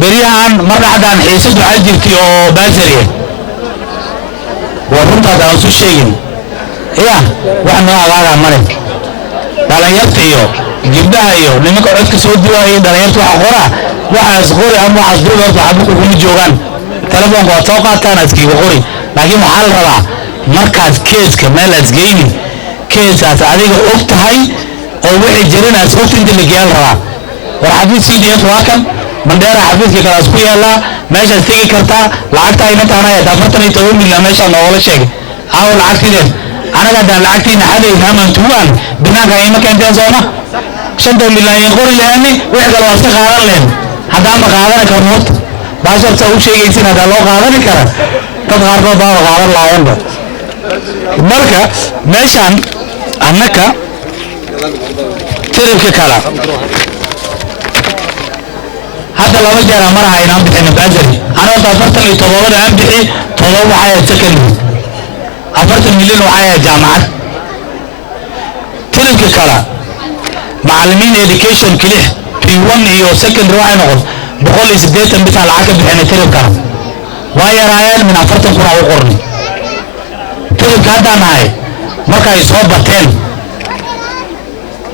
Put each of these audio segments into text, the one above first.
بريان مرة عدان حيسد وعجبتي أو بازرية ورنت هذا أسوء شيء إيه وحنا أغارا مريك دالا يرتيو جبدها يو لما كنت سودي وهي دالا يرتو حقورا واحد صغوري أم واحد صغوري ورتو حبوك وكل جوغان تلفون قوة توقع تانسكي وغوري لكن محل ربع مركز كيس كمال أسجيني كيس أتعليق أخت هاي أو وحي جرينا أسوكت انت اللي جيال ربع ورحبيت سيدي يتواكم من دير حبيت كي كلا أسكويا الله ماشا استيقي كرتا لعقتا ايمتا انا يدفتني تقول من الله ماشا الله ولا شيء أو لعقتي دين أنا قد لعقتي نحدي نعم انتوان بناك ايما كان تنزونا شنطة من الله ينقر لأني وحد الواسطة غارا لهم هذا ما غارا كرموت باشر تقول شيء يسين هذا الله غارا كرا تظهر بابا غارا الله عنده مركا ماشان أنك تربك كلا هذا لو جرى مرة هينام بحين بأجري أنا أفرت لي طلبة عم بحي طلبة حياة سكن أفرت المليون وحياة جامعة تربك كلا معلمين education كله في 1 يو سكن روح نقول بقول إزديت بتاع العقد بحين تربك كلا ويا رأيان من أفرت القرى وقرني تربك هذا معي مركا يصوب بتين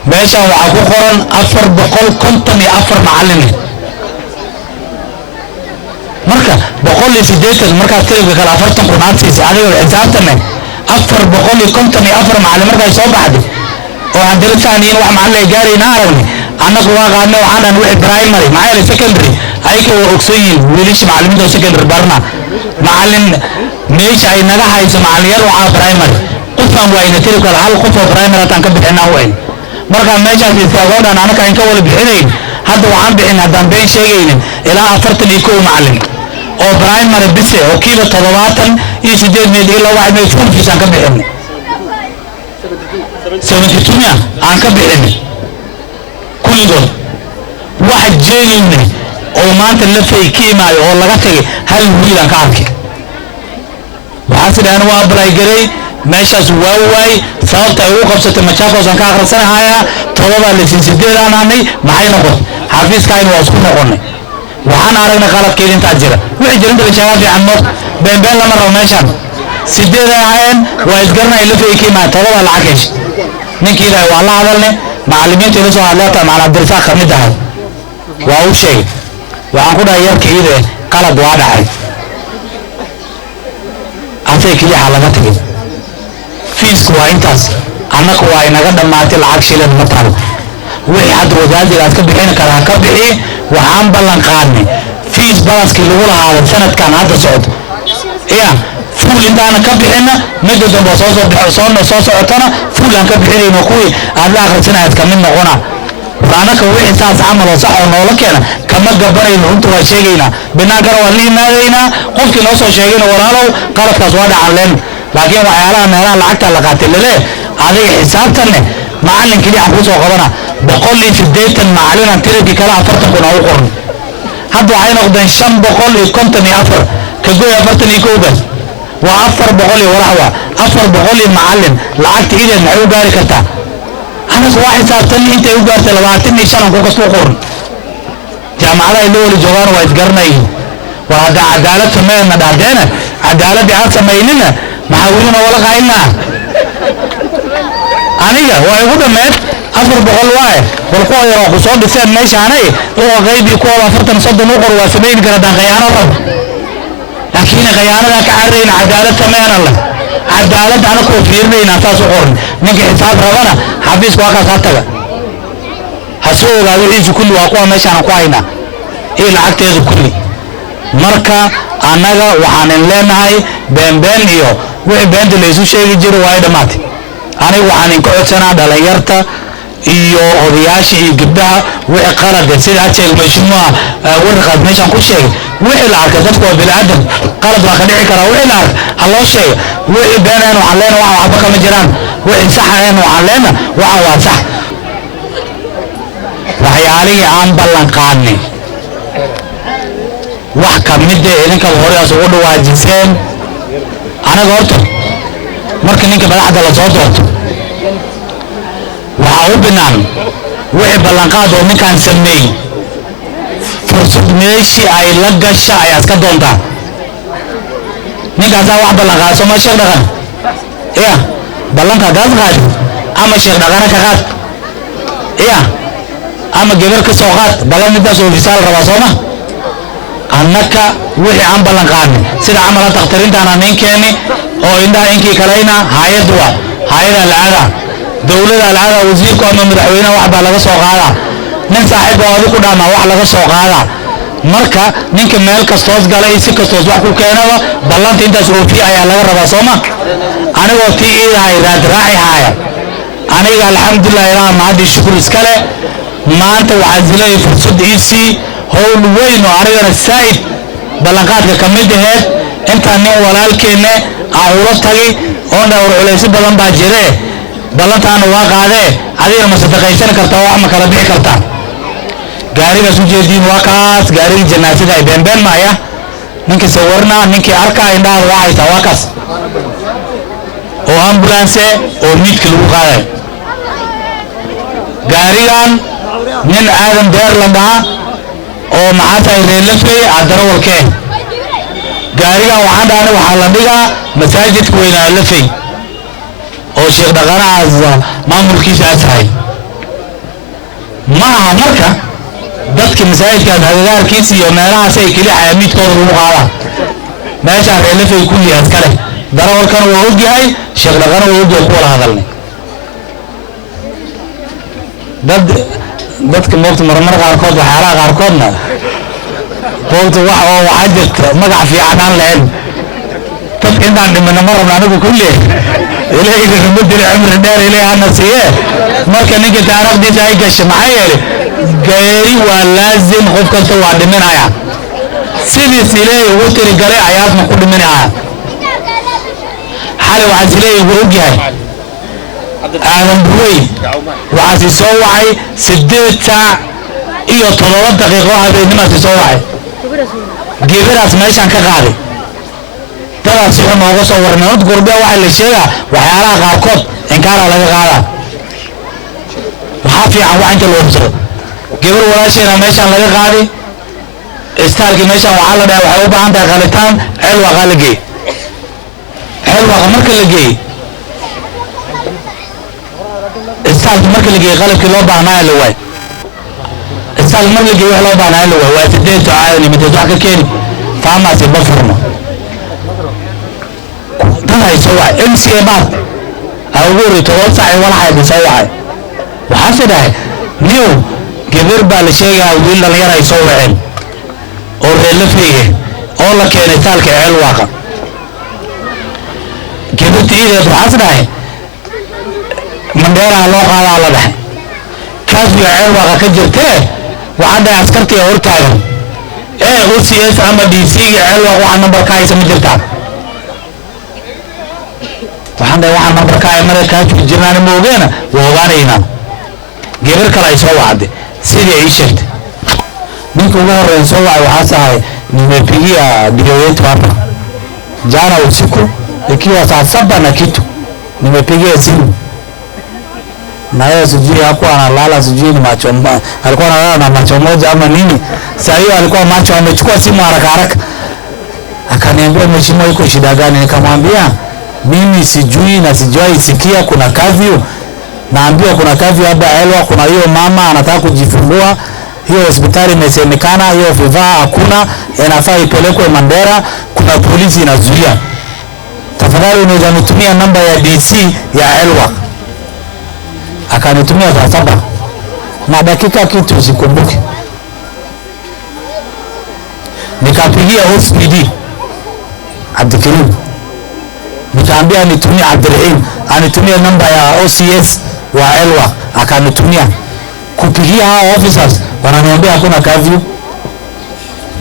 ماشا وعقو قرن أفر بقول كنتني أفر معلمي مركا بقول لي سيديت المركا تربك كلا أفرت قرنات سيسي عليه والعزابتنا أفر بقول لي كنتني أفر معلم مركا يصوب بعدي وعند الثانيين واحد معلم جاري ناروني أنا قواقع أنه وحنا نوحي برايمري معايا لسكندري أيك وأكسين وليش معلمين دو سكندري برنا معلم ميش أي نجاح يسمع معلم يروح برايمري قفهم وين تلك الحال قفهم برايمري تنكب بحنا وين مركا ميش في ثقافة أنا كان كول بحنين هذا وعم بحنا هذا بين شيئين إلى أفرت اللي يكون معلم أو برايمري بس أو كيلو طلبات يسدد من إلى واحد ما يفهم في سنكب بحنا 72 عنك بحنا كل دول واحد جيني أو ما أنت اللي في كيما أو لقتك هل ويل عنك وحاسد أنا وابلا يجري ماشى زواوي صارت أقول قبضة المشاكل وزن كأخر سنة هاي طلبة اللي سنسدير أنا عني معي نقول حافظ كاين واسكون نقولني وحنا عرفنا خلاص كيرين تأجرة ويجري أنت الشباب في عمق بين لما رو ماشى سدير هاين ويذكرنا اللي في كيما طلبة العكش من كذا والله عملنا معلمين تلسوا على مع عبد الرزاق خميدة وهو شيء وعنقود أيام كذا قلب وعدعي أتى كذا حلقته فيس كواينتاس أنا كواين قدام ما تلعب شيء للمطر وحد وزاد الأذكار بحين كلام كبحي وعم بلن قاني فيس بلاس كيلو هذا سنة كان هذا صعد إيه فول إنت أنا كبحنا مدة دم بصوص بحصان صوص عطنا فول أنا كبحني نقوي على آخر سنة هتكمل نقونا فأنا كوي إنسان عمل صح ونقول كنا كم جبرين أنتوا شيئنا بناقر ولي ما لينا قلت نص شيئنا ورالو قالت كسواد علن لكن وعيالا نرى العكت اللي قاتل له هذه حساب تاني معلن كذي عبوس وقبنا بقول لي في الديت المعلن ترى كلا أفرتكم أو قرن هذا عين قدام شم بقول لي كنت ميافر كجوي أفرتني كوبس وأفر بقول لي ورحوة أفر بقول لي معلن العكت إذا نعيو جاري كتا أنا واحد سألتني أنت يوجر تلواتني شان كوكس وقرن جامعة اللي هو الجوار ويتقرني وهذا عدالة ما ندعنا عدالة بعث ميلنا معاولنا ولا قايلنا أنيجا ويقول مات أفر بقول واي والقوة يروح صاد سير ماشي عني هو غيب يكون أفرت نصد نقر وسمين كذا غيانا رب لكن غيانا ذاك عرين عدالة ما الله عدالة أنا كوفير بين أساس قرن نك حساب ربنا حفيز واقع ساتها حسوا هذا إيش كل واقع ماشي أنا قاينا إيه العكت إيش كله مركا أنا وحن لنا هاي بين إياه وبين اللي شيء يجري وايد ماتي أنا وحن كل سنة دلائرتا إياه هذياشي جبها وقالت جسد هاتشي المجموعة ورقة ماشان كل شيء وإلا كذبوا بالعدم قالت وخليعي كرا وإلا الله شيء وبيننا وعلينا وعبك مجران وإنسحنا وعلينا وعواسح وحيالي عن بلان قاني وحكا مدى إذنك الغوري أسوأ واجسين أنا قلت مركن إنك بلعد الله صوت وعاو بنام وحي بلانقاد ومن كان سمي fursad meeshii ay la gasha ayaad ka doontaa ninkaasaa wax ballan qaado soo ma sheekh dhaqan ya ballanka hadaad qaadi ama sheekh dhaqana ka qaad ya ama gabar ka soo qaad ballan midaas ofisaal rabaa sooma annaka wixii aan ballan qaadnay sida camala takhtarintaan aan ninkeeni oo indhaha inkii kalayna hay'addu waa hay'ada alcaada dowladda alcaada wasiirku ama madaxweynaha wax baa laga soo qaadaa nin saaxiib oo adigu dhaama wax laga soo qaadaa marka ninka meel kastoos galay si kastoos wax ku keenaba ballanta intaas oofiya ayaa laga rabaa sooma anigoo tii iidahay raad raaci haaya aniga alxamdulilah ilaaha mahadii shukur iskale maanta waxaa zilayay fursad iisii howl weyn oo anigana saa'id ballanqaadka ka mid aheed intaan nin walaalkeenne aan ula tagi oo dhawr culaysi badan baa jiree ballantaana waa qaadee adigana ma sadaqaysan kartaa wax ma kala bixi kartaa gaarigaas u jeediin waa kaas gaarigii janaasada ay beenbeen maaya ninkii sawirna ninkii arkaa indhaha waa haytaa waa kaas oo ambulance oo midka lagu qaaday gaarigan nin aadan beer la dhaha oo maxaa tahay reelafeyadarawalkee gaarigan waxaan dhahana waxaa la dhigaa masaajidka weynaa lafey oo sheekh dhaqanahaas maamulkiisa asahay ma aha marka dadka masaajidkaas hagagaarkiisa iyo meelahaas ay keli xayamiidkooda lagu qaadaan meeshaan reelafey kulliya iskale darawalkana waa ogyahay sheekh dhaqana waa ogyahay kuwala hadalnay dadka moogta marmar qaarkood waxyaalaha qaarkoodna moogta wax oo waxaa jirta magac fiican aan lahayn dadka intaan dhimana ma rabna anigu kulle ilaahayga rama dili cimri dheer ilaahay hana siiye marka ninka taariikhdiisa ay gashay maxaa yeelay gaari waa laazim qof kasta waa dhiminaya sidiis ilaahay ugu tirigalay ayaasna ku dhiminaya xalay waxaas ilaahay ugu ogyahay aadan buwey waxaasi soo wacay 8 saac iyo 7 daqiiqo habeennimaasi soo wacay gebiraas meeshaan ka qaaday dadaas wuxuu nooga soo warnay od gurbiya waxaa la sheegaa waxyaalaha qaarkood inkaaraa laga qaadaa waxaa fiican wax inta loo hubsado gebar walaasheena meeshaan laga qaaday istaalkii meeshaan waxaa la dhahay waxay u baahan tahay qalitaan ceel waaqa la geey ceel waaqa marka la geey istaalka marka la geey qalabkii loo baahnaa la waay istaalka marka la geey wax loo baahnaa la waay waa 8 caadi mideed wax ka keeni faamaasi ma furno tanay soo waay MCA baad awuuri 7 saac wala hayb soo waay waxaa sidahay niyo gabar baa la sheegaa wiil dhalinyaro ay soo waceen oo reelafeeye oo la keenay istaalka ceel waaqa gabartiideed waxaa sidahay mandheera loo qaadaa la dhahay kaas biyo ceel waaqa ka jirtee waxaa dhahay askartii hortaagan OCS ama DC-ga ceel waaqa waxaa nambarka haysa ma jirtaa waxaan dhahay waxaa nambarka ay markaa jirnaan ma ogeena waa ogaanaynaa gabar kale ay soo wacday sidii ay sheegtay ninka ugu horeeya soo wacay waxaa sahay nimepigia video yetu hapa jana usiku ikiwa saa 7 na kitu nimepigia simu na yeye sijui hapo analala sijui ni macho alikuwa analala na macho moja ama nini saa hiyo alikuwa macho amechukua simu haraka haraka akaniambia mheshimiwa iko shida gani nikamwambia mimi sijui na sijui sikia kuna kavyu naambiwa kuna kavyu hapa Elwa kuna hiyo mama anataka kujifungua hiyo hospitali imesemekana hiyo vifaa hakuna inafaa ipelekwe Mandera kuna polisi inazuia tafadhali unaweza nitumia namba ya DC ya Elwa akanitumia saa 7 na dakika kitu sikumbuki nikapigia OCD Abdikarim nikaambia nitumie Abdurrahim anitumie namba ya OCS wa Elwa akanitumia kupigia hao officers wananiambia hakuna curfew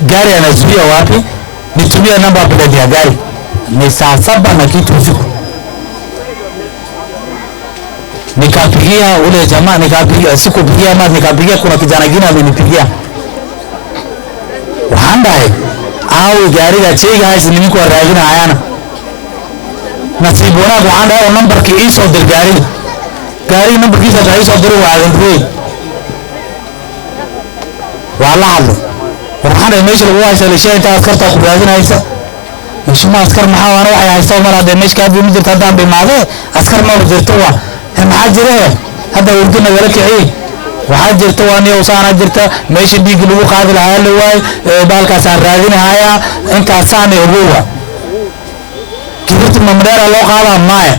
gari anazuia wapi nitumie namba ya plate ya gari ni saa 7 na kitu usiku nikapigia ule jamaa nikapigia sikupigia ama nikapigia kuna kijana kingine alinipigia wahandaye au gari ya chega haisi nimiko raagina hayana nasibona wahandaye number ki iso dir gari number ki sa iso dir waagan ruy wala hadu وحنا ماشي لو واحد سالشين أنت أذكرت أخو بهذين هيسا مش ما أذكر محاور أنا واحد هيسا وما هذا مش كاتب مدير تدام بماذا أذكر ما وزرتوا هم حاجره هذا ورقنا ولك عيه وحاجر تواني وصار حاجرته ماشي بيقلبوا قاضي العيال واي بالك صار راجين هايا انت اسامي هو كبرت الممدار لو قال ما